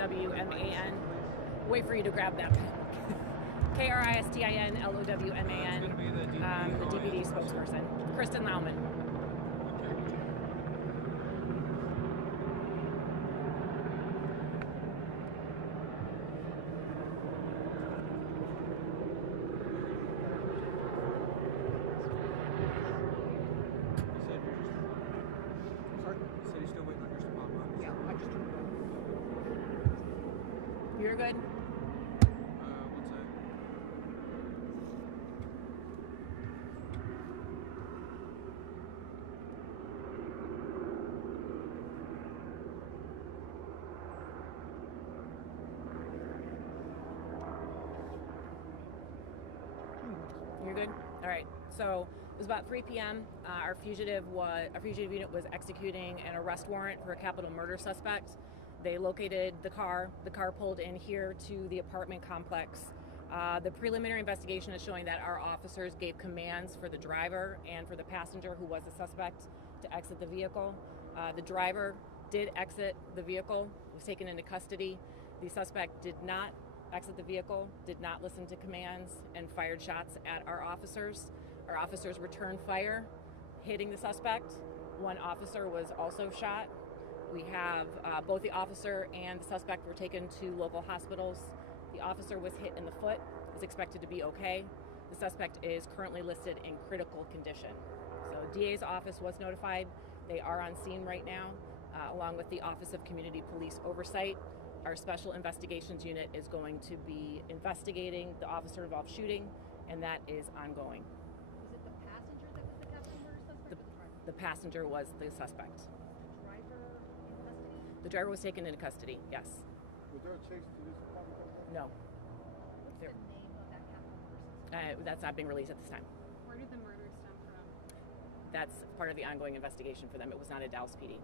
L-O-W-M-A-N. Wait for you to grab that pen. Kristin Lowman, the DPD spokesperson. Kristen Lauman. You're good? What's that? You're good? All right. So it was about 3 p.m. Our fugitive unit was executing an arrest warrant for a capital murder suspect. They located the car. The car pulled in here to the apartment complex. The preliminary investigation is showing that our officers gave commands for the driver and for the passenger, who was the suspect, to exit the vehicle. The driver did exit the vehicle, was taken into custody. The suspect did not exit the vehicle, did not listen to commands, and fired shots at our officers. Our officers returned fire, hitting the suspect. One officer was also shot. We have both the officer and the suspect were taken to local hospitals. The officer was hit in the foot, is expected to be okay. The suspect is currently listed in critical condition. So DA's office was notified. They are on scene right now, along with the Office of Community Police Oversight. Our Special Investigations Unit is going to be investigating the officer-involved shooting, and that is ongoing. Was it the passenger that was the capital murder suspect or the driver? The passenger was the suspect. The driver in custody? The driver was taken into custody, yes. Was there a chase to this apartment? No. What's the name of that capital murder suspect? That's not being released at this time. Where did the murder stem from? That's part of the ongoing investigation for them. It was not a Dallas PD.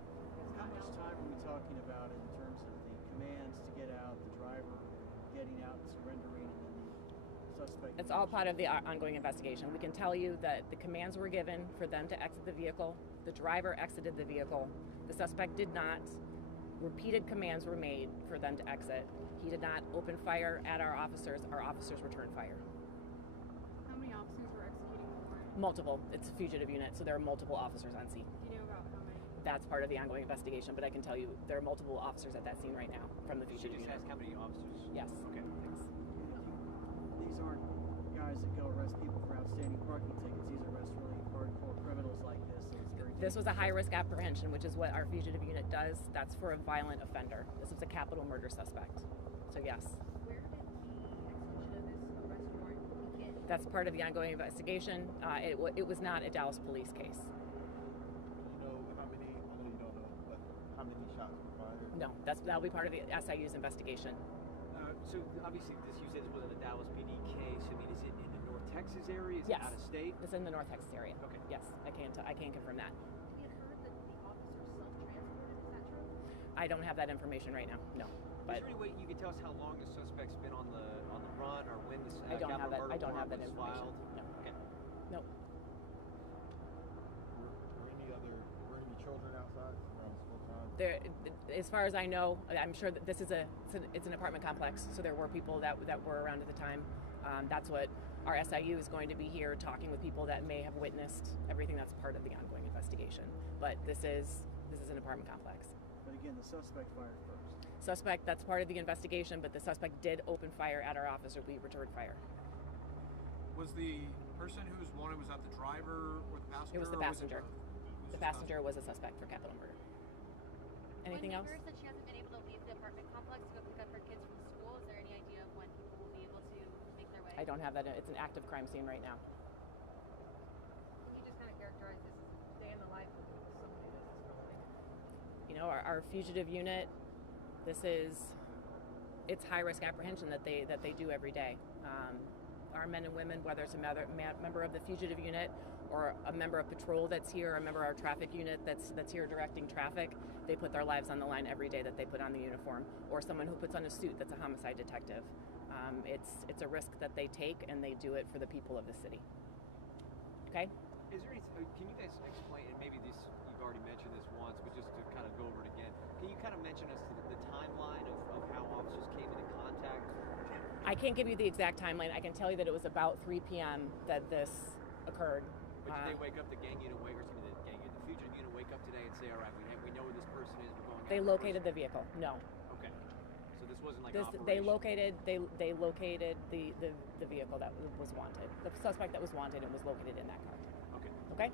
How much time are we talking about in terms of the commands to get out, the driver getting out and surrendering, and then the suspect? It's all part of the ongoing investigation. We can tell you that the commands were given for them to exit the vehicle. The driver exited the vehicle. The suspect did not. Repeated commands were made for them to exit. He did not open fire at our officers. Our officers returned fire. How many officers were executing the warrant? Multiple. It's a fugitive unit, so there are multiple officers on scene. Do you know about how many? That's part of the ongoing investigation, but I can tell you there are multiple officers at that scene right now from the fugitive unit. How many officers? Yes. Okay, thanks. These aren't guys that go arrest people for outstanding parking tickets. These arrest really hardcore criminals like this. So it's very This was a high-risk apprehension, which is what our fugitive unit does. That's for a violent offender. This was a capital murder suspect. So yes. Where did the execution of this arrest warrant begin? That's part of the ongoing investigation. It was not a Dallas police case. Do you know how many? I know you don't know, but how many shots were fired? No, that'll be part of the SIU's investigation. So obviously this, you said this wasn't a Dallas PD case. I mean, is it in the North Texas area? Is Yes. it out of state? It's in the North Texas area. Okay. Yes, I can confirm that. We had heard that the officer self-transported. Is that true? I don't have that information right now. No, Is but there any way you can tell us how long the suspect's been on the run, or when this I don't have that. murder I don't have that warrant was information. filed? No. Okay. No. Were any children outside around school time? There, as far as I know, I'm sure that this is it's an apartment complex, so there were people that were around at the time. That's what our SIU is going to be here talking with people that may have witnessed everything that's part of the ongoing investigation. But this is an apartment complex. But again, the suspect fired first. Suspect, that's part of the investigation, but the suspect did open fire at our officer. We returned fire. Was the person who was wanted, was that the driver or the passenger? It was the or passenger. it both? The passenger was a suspect for capital murder. Anything else? One neighbor said she hasn't been able to leave the apartment complex to go pick up her kids from school. Is there any idea of when people will be able to make their way? I don't have that. It's an active crime scene right now. Can you just kind of characterize this day in the life of somebody that does this for a living? You know, our fugitive unit, it's high risk apprehension that they do every day. Our men and women, whether it's a member of the fugitive unit or a member of patrol that's here, a member of our traffic unit that's here directing traffic, they put their lives on the line every day that they put on the uniform, or someone who puts on a suit that's a homicide detective. It's a risk that they take, and they do it for the people of the city. Okay? Is there any, can you guys explain, and maybe this, you've already mentioned this once, but just to kind of go over it again, can you kind of mention us the timeline of how I can't give you the exact timeline. I can tell you that it was about 3 p.m. that this occurred. But did they wake up the gang unit wake, or excuse me, the fugitive unit wake up today and say, all right, we know who this person is, we're going They after this located the person? vehicle. No. Okay. So this wasn't like This, operation. they located the vehicle that was wanted. The suspect that was wanted and was located in that car. Okay. Okay?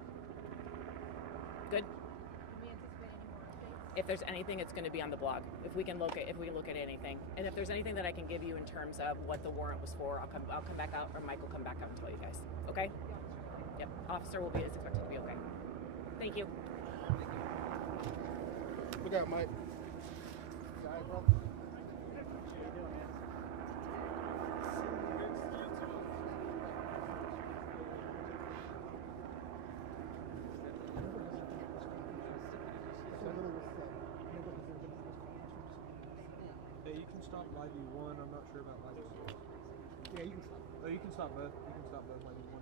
Good? Can we anticipate any more updates? If there's anything, it's going to be on the blog. If we can look at anything, and if there's anything that I can give you in terms of what the warrant was for, I'll come back out, or Mike will come back out and tell you guys. Okay? Yep. Officer is expected to be okay. Thank you. Look out, Mike. All right, bro. Hey, you can stop live view 1. I'm not sure about live view 2. Yeah, you can stop. Oh, you can stop both. You can stop both live view 1